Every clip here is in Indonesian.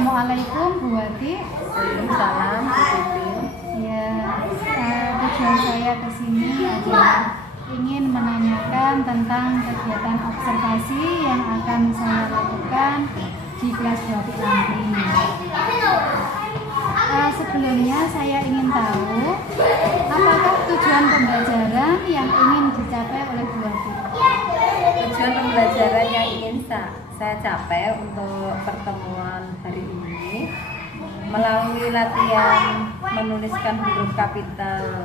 Assalamualaikum Bu Wati. Waalaikumsalam Bu Pipin. Ya, tujuan saya ke sini adalah ingin menanyakan tentang kegiatan observasi yang akan saya lakukan di kelas 2 nanti. Sebelumnya saya ingin tahu apakah tujuan pembelajaran yang ingin dicapai oleh Bu Wati? Tujuan pembelajaran yang ingin saya capai untuk pertemuan hari ini melalui latihan menuliskan huruf kapital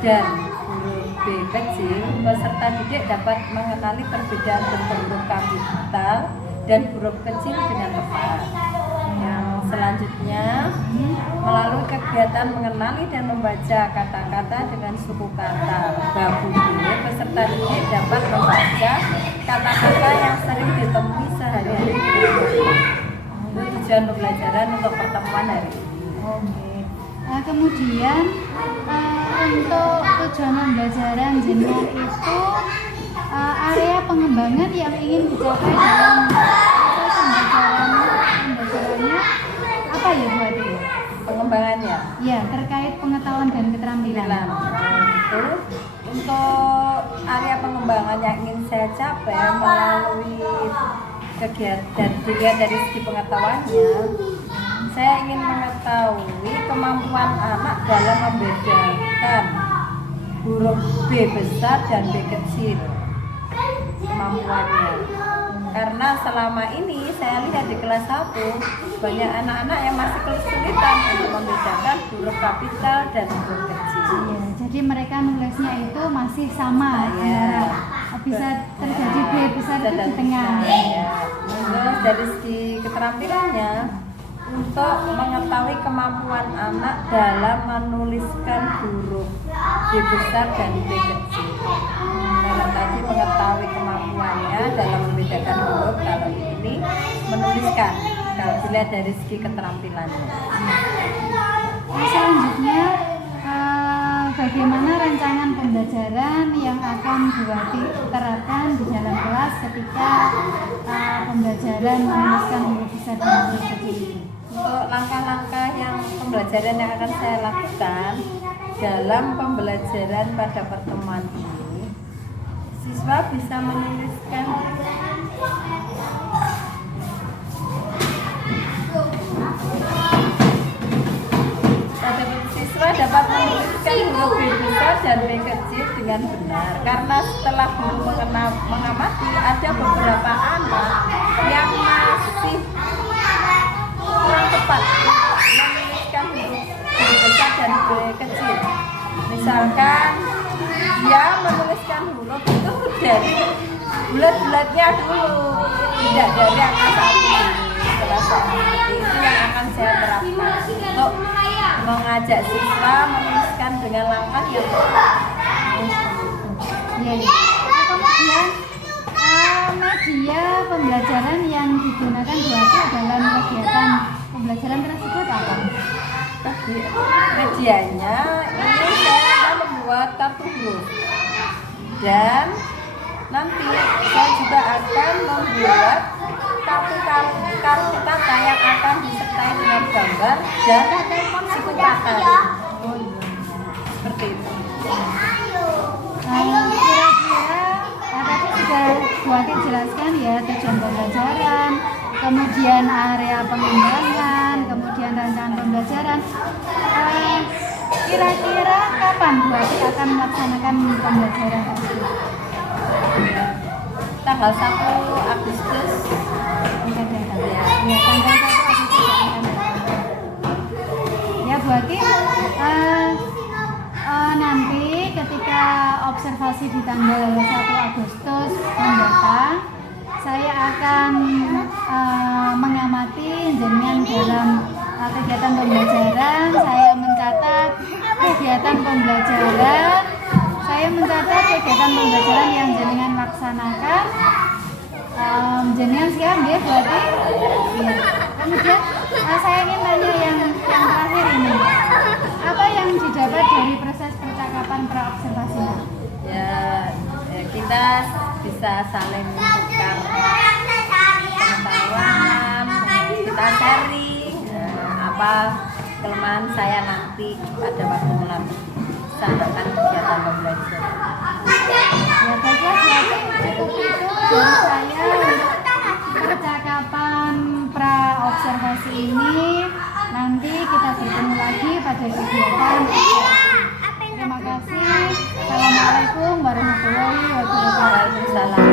dan huruf B kecil, peserta didik dapat mengenali perbedaan bentuk huruf kapital dan huruf kecil dengan tepat. Yang selanjutnya, melalui kegiatan mengenali dan membaca kata-kata dengan suku kata baku B, peserta didik dapat membaca kata-kata yang sering ditemui sehari-hari dengan baik. Itu tujuan pembelajaran untuk pertemuan hari ini. Oke. Kemudian untuk tujuan pembelajaran jenengan itu area pengembangan yang ingin dicapai dalam proses pembelajarannya apa ya Bu Adi? Pengembangannya? Ya, terkait pengetahuan dan keterampilan. Itu untuk area pengembangan yang ingin saya capai melalui kegiatan dilihat dari segi pengetahuannya, saya ingin mengetahui kemampuan anak dalam membedakan huruf B besar dan B kecil, kemampuannya. Karena selama ini saya lihat di kelas 1 banyak anak-anak yang masih kesulitan untuk membedakan huruf kapital dan huruf kecil. Ya, jadi mereka nulisnya itu masih sama, bisa terjadi B besar itu di tengah. Ya. Terus dari segi keterampilannya, untuk mengetahui kemampuan anak dalam menuliskan huruf B besar dan B kecil. Kalau tadi mengetahui kemampuannya dalam membedakan huruf, kalau ini menuliskan, kalau dilihat dari segi keterampilannya. Selanjutnya, bagaimana rancangan pembelajaran yang akan Bu Wati terapkan di dalam kelas ketika pembelajaran menuliskan huruf besar dan huruf kecil itu? Untuk langkah-langkah yang pembelajaran yang akan saya lakukan dalam pembelajaran pada pertemuan ini, siswa bisa menuliskan dapat menuliskan huruf B besar dan B kecil dengan benar, karena setelah guru mengamati ada beberapa anak yang masih kurang tepat menuliskan huruf B besar dan B kecil. Misalkan dia menuliskan huruf itu dari bulat-bulatnya dulu, tidak dari angka 1. Setelah saya mengerti, itu yang akan saya terapkan untuk mengajak siswa menuliskan dengan langkah yang tepat. Kemudian media pembelajaran yang digunakan Bu Wati dalam kegiatan pembelajaran tersebut apa? Medianya ini saya akan membuat kartu huruf, dan nanti saya juga akan membuat kartu kata yang akan disertai dengan gambar dan suku kata. Seperti itu. Kira-kira tadi sudah Bu Wati jelaskan ya tujuan pembelajaran, kemudian area pengembangan, kemudian rancangan pembelajaran. Kira-kira kapan Bu Wati akan melaksanakan pembelajaran tersebut? Tanggal 1 Agustus Tanggal 1 Agustus akan datang. Ya Bu Wati, nanti ketika observasi di tanggal 1 Agustus mendatang, saya akan mengamati jenengan dalam kegiatan pembelajaran. Saya mencatat kegiatan pembelajaran yang jenengan laksanakan. Jenengan siap ya Bu Wati? Ya. Kemudian saya ingin tanya yang terakhir ini, apa yang didapat dari proses percakapan praobservasi? Ya, kita bisa saling tukar pengetahuan, kita sharing apa kelemahan saya nanti pada waktu melaksanakan kegiatan pembelajaran. Ya baiklah, berarti cukup itu dari saya untuk percakapan pra observasi ini. Nanti kita bertemu lagi pada kegiatan. Terima kasih. Assalamualaikum warahmatullahi wabarakatuh. Waalaikumsalam.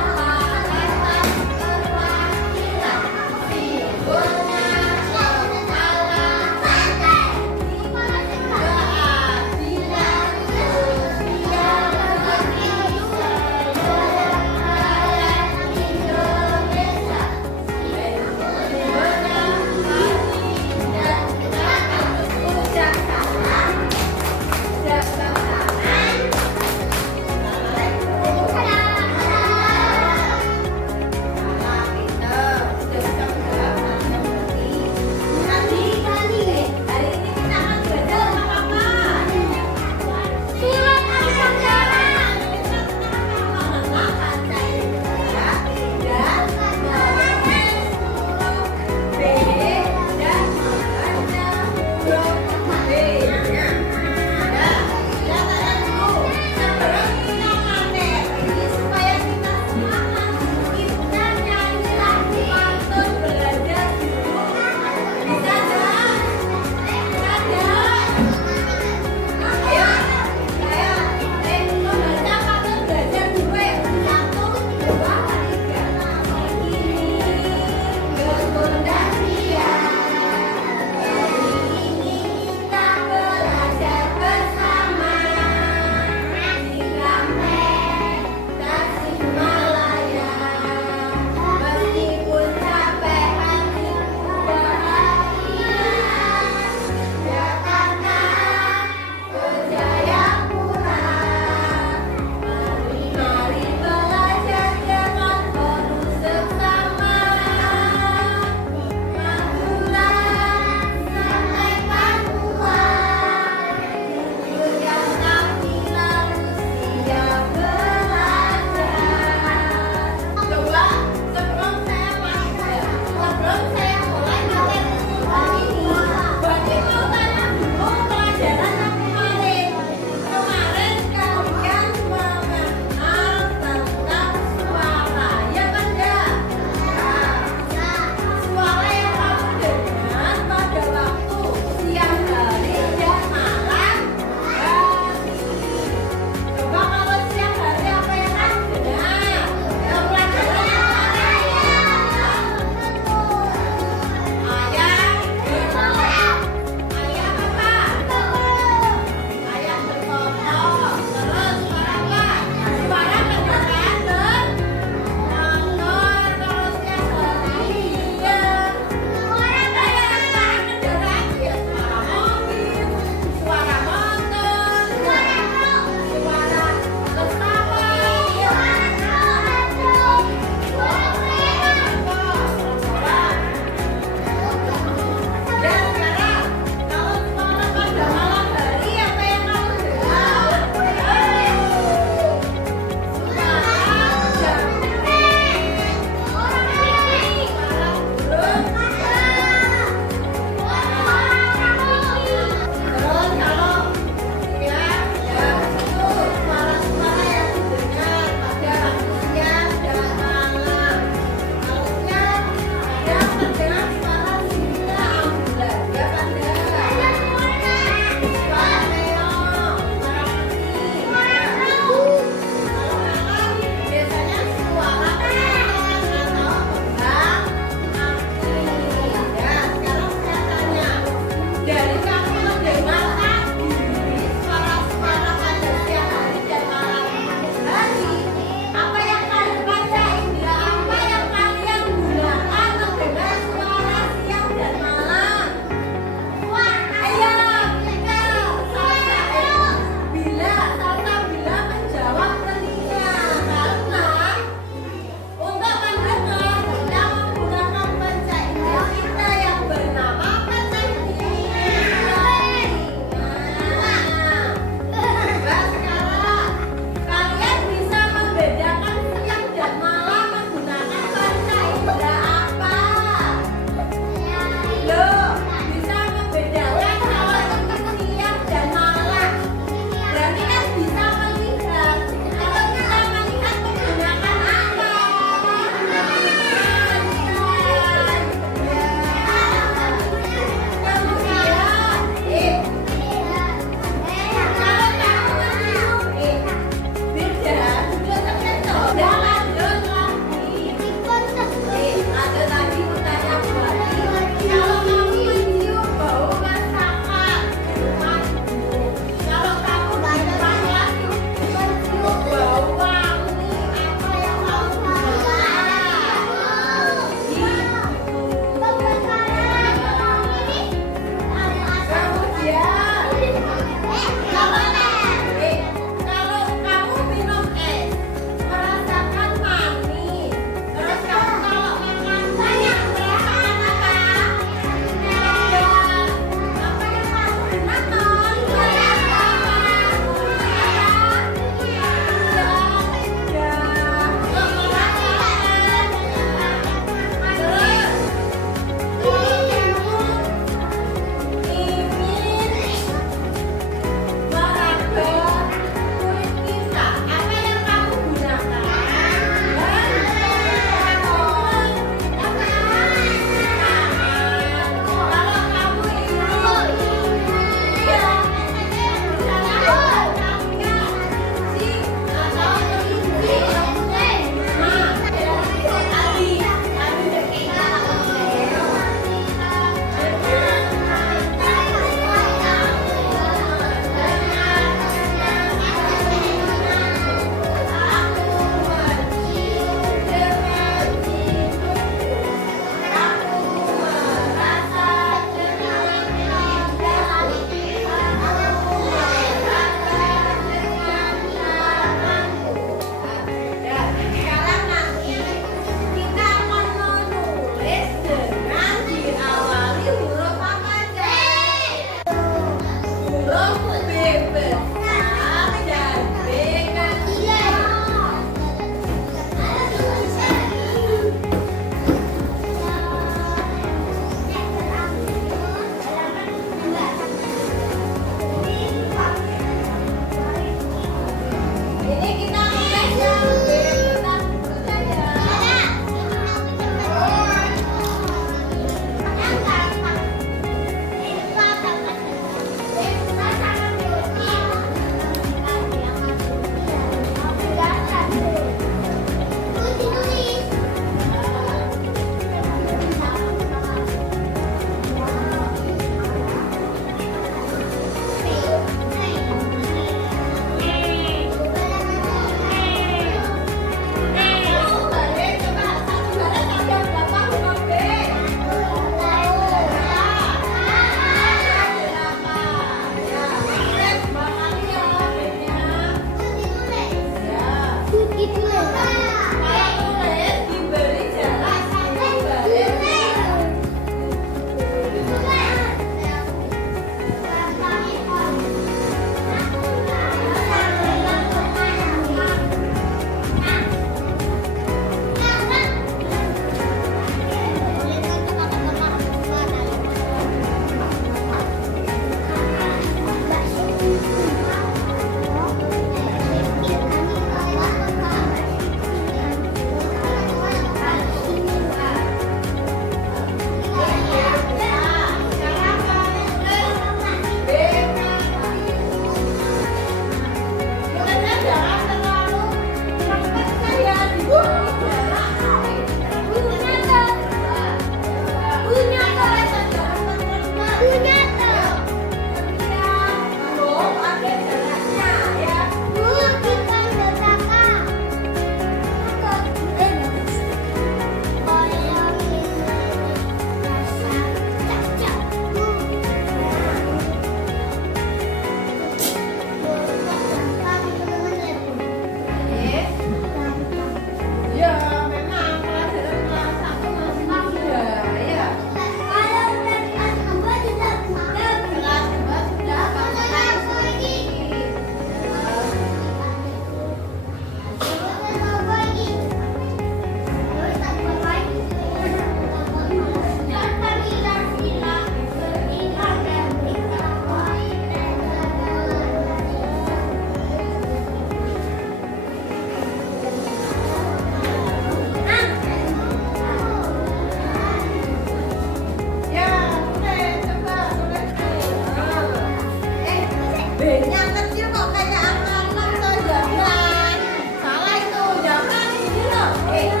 B-nya kecil kok kayak angka 6 tuh, jangan. Salah itu, jangan ini loh. Kayak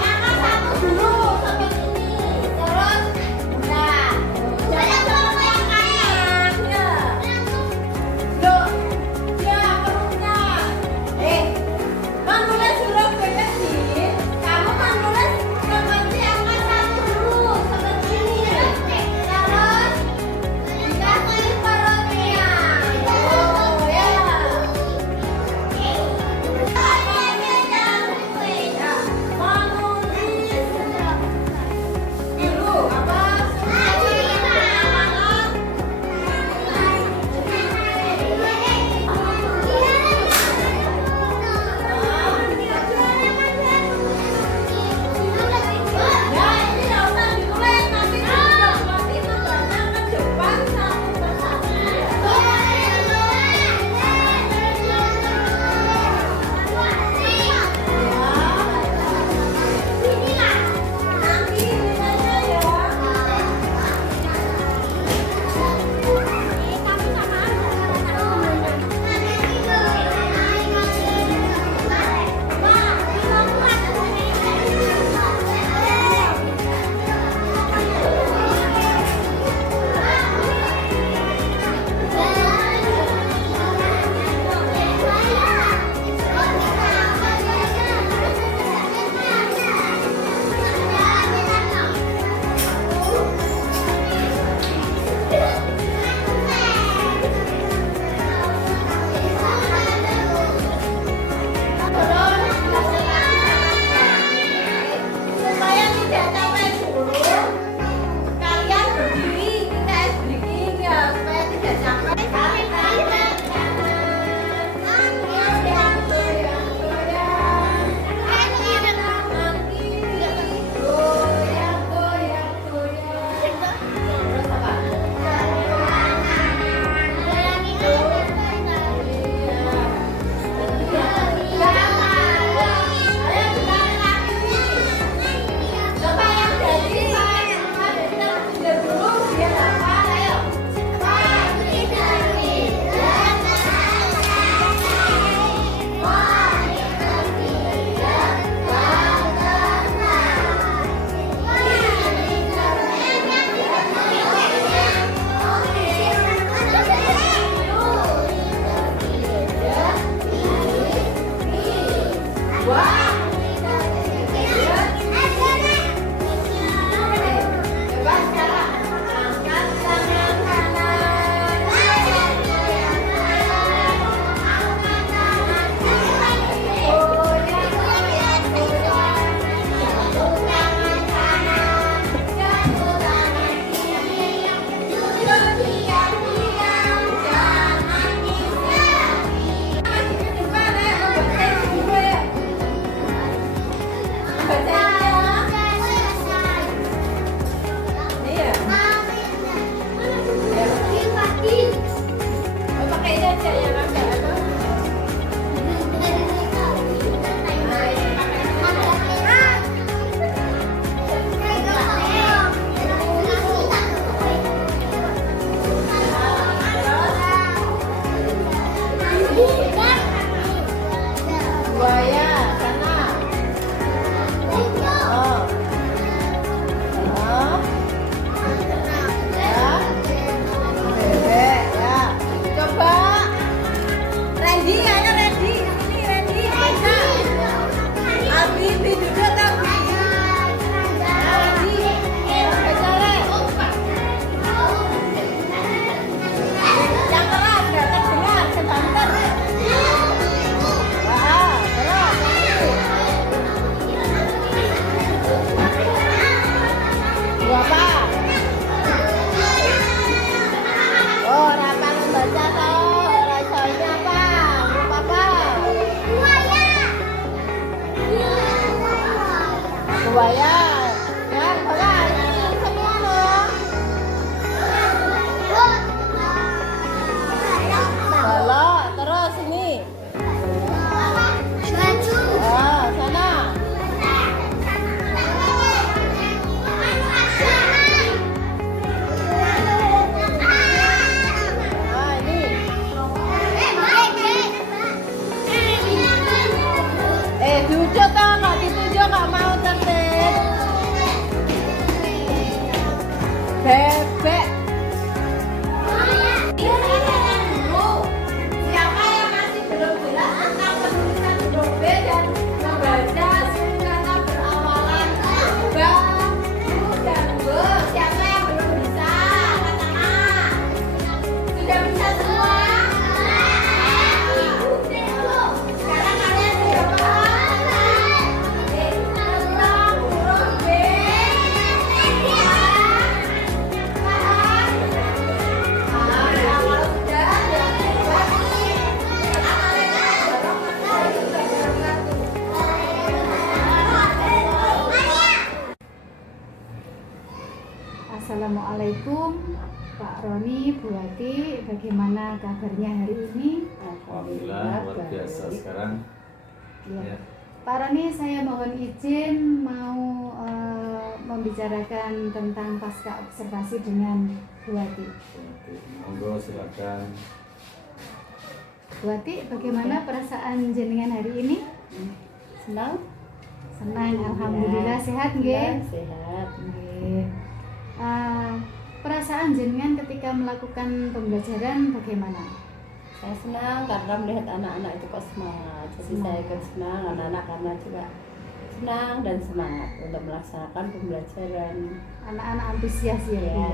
angka 1 dulu sampai sini. Terus udah. Jangan sampai yang kanan. Ya. Loh. Ya, perutnya. Menulis huruf B kecil. Kamu menulis seperti angka 1 dulu, seperti ini. Terus dikasih perutnya. Roni, Bu Wati, bagaimana kabarnya hari ini? Alhamdulillah luar biasa sekarang. Ya. Ya. Pak Roni, saya mohon izin mau membicarakan tentang pasca observasi dengan Bu Wati. Monggo silakan. Bu Wati, bagaimana perasaan jenengan hari ini? Senang? Senang, alhamdulillah. Sehat nggih? Sehat. Nggih. Perasaan jenengan ketika melakukan pembelajaran bagaimana? Saya senang karena melihat anak-anak itu kok semangat. Jadi saya ikut senang, anak-anak karena juga senang dan semangat untuk melaksanakan pembelajaran. Anak-anak antusias ya, Bu?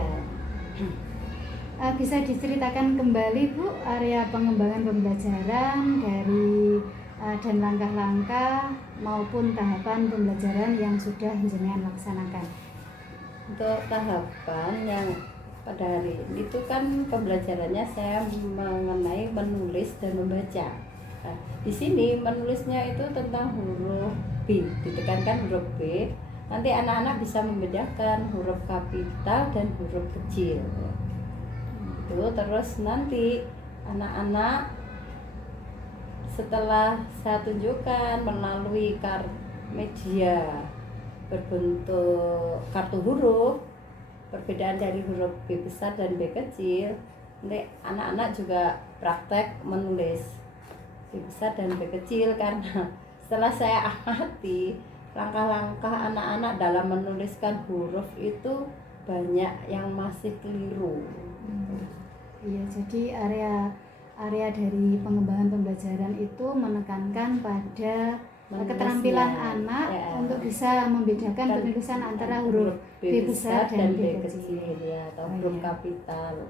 Ya. Bisa diceritakan kembali, Bu, area pengembangan pembelajaran dari dan langkah-langkah maupun tahapan pembelajaran yang sudah jenengan laksanakan. Untuk tahapan yang pada hari ini itu kan pembelajarannya saya mengenai menulis dan membaca. Nah, di sini menulisnya itu tentang huruf B, ditekankan huruf B. Nanti anak-anak bisa membedakan huruf kapital dan huruf kecil. Itu terus nanti anak-anak setelah saya tunjukkan melalui media berbentuk kartu huruf, perbedaan dari huruf B besar dan B kecil, nanti anak-anak juga praktek menulis B besar dan B kecil karena setelah saya amati langkah-langkah anak-anak dalam menuliskan huruf itu banyak yang masih keliru. Iya, jadi area dari pengembangan pembelajaran itu menekankan pada keterampilan anak ya, untuk bisa membedakan penulisan antara huruf B besar dan B kecil ya, atau huruf kapital.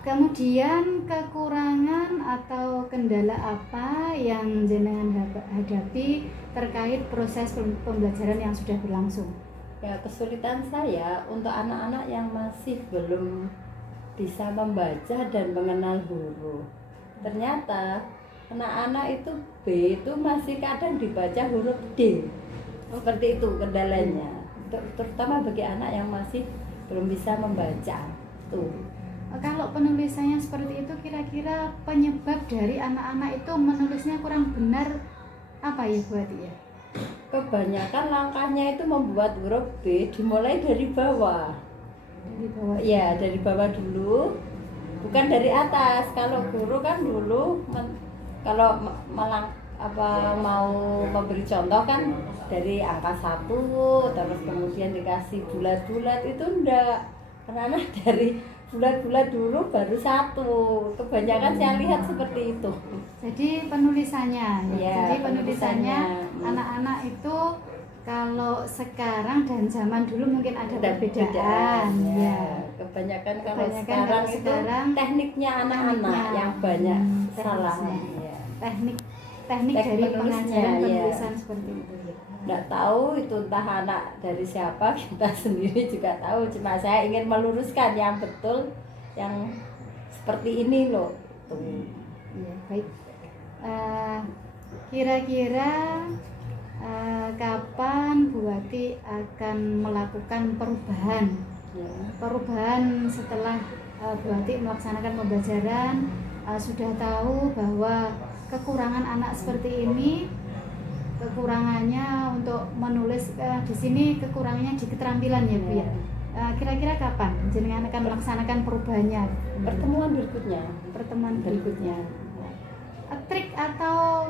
Kemudian kekurangan atau kendala apa yang jenengan hadapi terkait proses pembelajaran yang sudah berlangsung? Ya, kesulitan saya untuk anak-anak yang masih belum bisa membaca dan mengenal huruf. Ternyata anak-anak itu B itu masih kadang dibaca huruf D. Seperti itu kendalanya. Terutama bagi anak yang masih belum bisa membaca. Tuh. Kalau penulisannya seperti itu, kira-kira penyebab dari anak-anak itu menulisnya kurang benar apa ya, Bu Wati ya? Kebanyakan langkahnya itu membuat huruf B dimulai dari bawah. Dari bawah. Ya, dari bawah dulu. Bukan dari atas. Kalau guru kan dulu kalau mau memberi contoh kan dari angka 1 terus kemudian dikasih bulat-bulat, itu enggak. Karena dari bulat-bulat dulu baru 1. Kebanyakan saya lihat seperti itu. Jadi penulisannya Ya, jadi penulisannya penulisannya. anak-anak itu kalau sekarang dan zaman dulu mungkin ada perbedaan ya. ya. Kebanyakan kalau Kebanyakan sekarang kalau itu sekarang tekniknya anak-anak tekniknya, yang banyak salah. tekniknya. Ya. Teknik Teknik dari penulisnya, pengajaran ya. penulisan seperti itu ya. Nggak tahu itu entah anak dari siapa, kita sendiri juga tahu, cuma saya ingin meluruskan yang betul, yang seperti ini loh. Tuh. Ya, baik. Kira-kira kapan Bu Wati akan melakukan perubahan? Ya. Perubahan setelah Bu Wati melaksanakan pembelajaran, sudah tahu bahwa kekurangan anak seperti ini, kekurangannya untuk menulis di sini kekurangannya di keterampilan ya, Bu ya. Kira-kira kapan jenengan akan melaksanakan perubahannya? Pertemuan berikutnya. Pertemuan berikutnya. Trik atau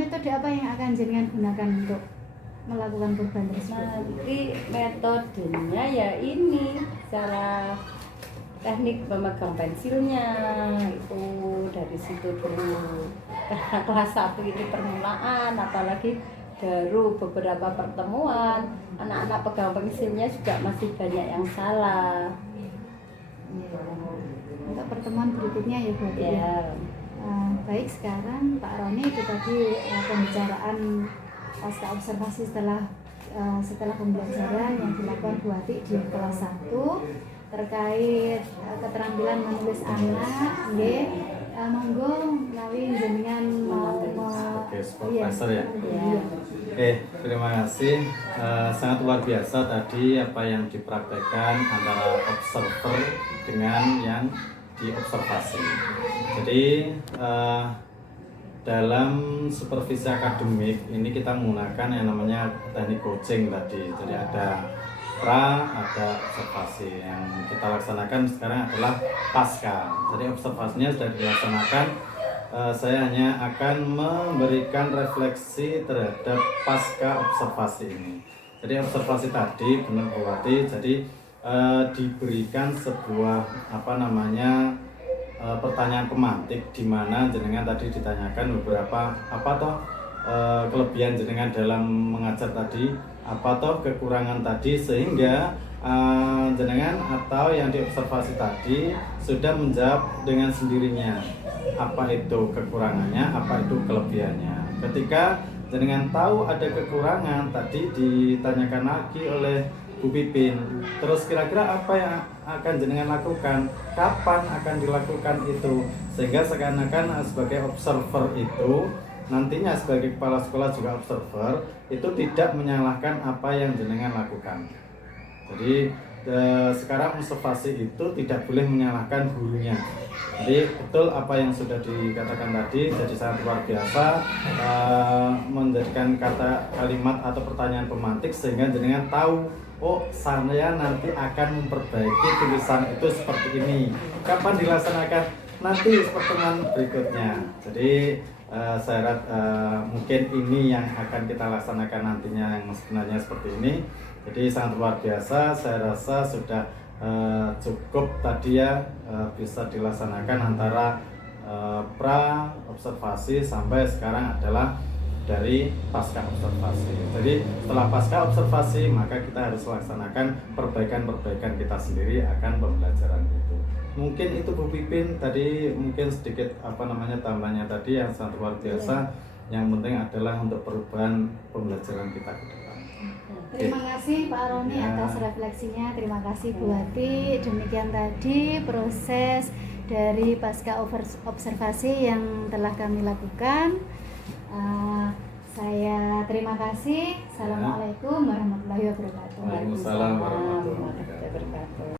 metode apa yang akan jenengan gunakan untuk melakukan perubahan tersebut? Nanti metodenya ya ini cara teknik memegang pensilnya itu dari situ dulu. Karena kelas 1 ini permulaan, apalagi baru beberapa pertemuan, anak-anak pegang pensilnya juga masih banyak yang salah. Ya. Untuk pertemuan berikutnya ya, Bu. Ya. Baik, sekarang Pak Roni, itu tadi pembicaraan pasca observasi setelah pembelajaran yang dilakukan Bu Wati di kelas 1. terkait keterampilan menulis anak, nggih. Monggo menawi jenengan mau Oke, supervisor ya. Iya. Terima kasih. Sangat luar biasa tadi apa yang dipraktekkan antara observer dengan yang diobservasi. Jadi dalam supervisi akademik ini kita menggunakan yang namanya teknik coaching tadi. Jadi ada pra, ada observasi. Yang kita laksanakan sekarang adalah pasca. Jadi observasinya sudah dilaksanakan. Saya hanya akan memberikan refleksi terhadap pasca observasi ini. Jadi observasi tadi benar berarti jadi diberikan sebuah pertanyaan pemantik di mana jenengan tadi ditanyakan beberapa kelebihan jenengan dalam mengajar tadi, apa toh kekurangan tadi, sehingga jenengan atau yang diobservasi tadi sudah menjawab dengan sendirinya apa itu kekurangannya, apa itu kelebihannya. Ketika jenengan tahu ada kekurangan tadi ditanyakan lagi oleh Bu Pipin, terus kira-kira apa yang akan jenengan lakukan, kapan akan dilakukan itu, sehingga seakan-akan sebagai observer itu nantinya sebagai kepala sekolah juga observer itu tidak menyalahkan apa yang jenengan lakukan. Jadi sekarang observasi itu tidak boleh menyalahkan gurunya. Jadi betul apa yang sudah dikatakan tadi, jadi sangat luar biasa menjadikan kalimat atau pertanyaan pemantik sehingga jenengan tahu, oh saya nanti akan memperbaiki tulisan itu seperti ini. Kapan dilaksanakan? Nanti pertemuan berikutnya. Jadi saya mungkin ini yang akan kita laksanakan nantinya yang sebenarnya seperti ini. Jadi sangat luar biasa, saya rasa sudah cukup tadi ya bisa dilaksanakan antara pra observasi sampai sekarang adalah dari pasca observasi. Jadi setelah pasca observasi maka kita harus laksanakan perbaikan-perbaikan kita sendiri akan pembelajaran itu. Mungkin itu Bu Pipin tadi mungkin sedikit tambahnya tadi yang sangat luar biasa. Yang penting adalah untuk perubahan pembelajaran kita ke depan. Terima kasih Pak Roni atas refleksinya. Terima kasih Bu Hati. Demikian tadi proses dari pasca observasi yang telah kami lakukan. Saya terima kasih. Assalamualaikum warahmatullahi wabarakatuh. Waalaikumsalam warahmatullahi wabarakatuh.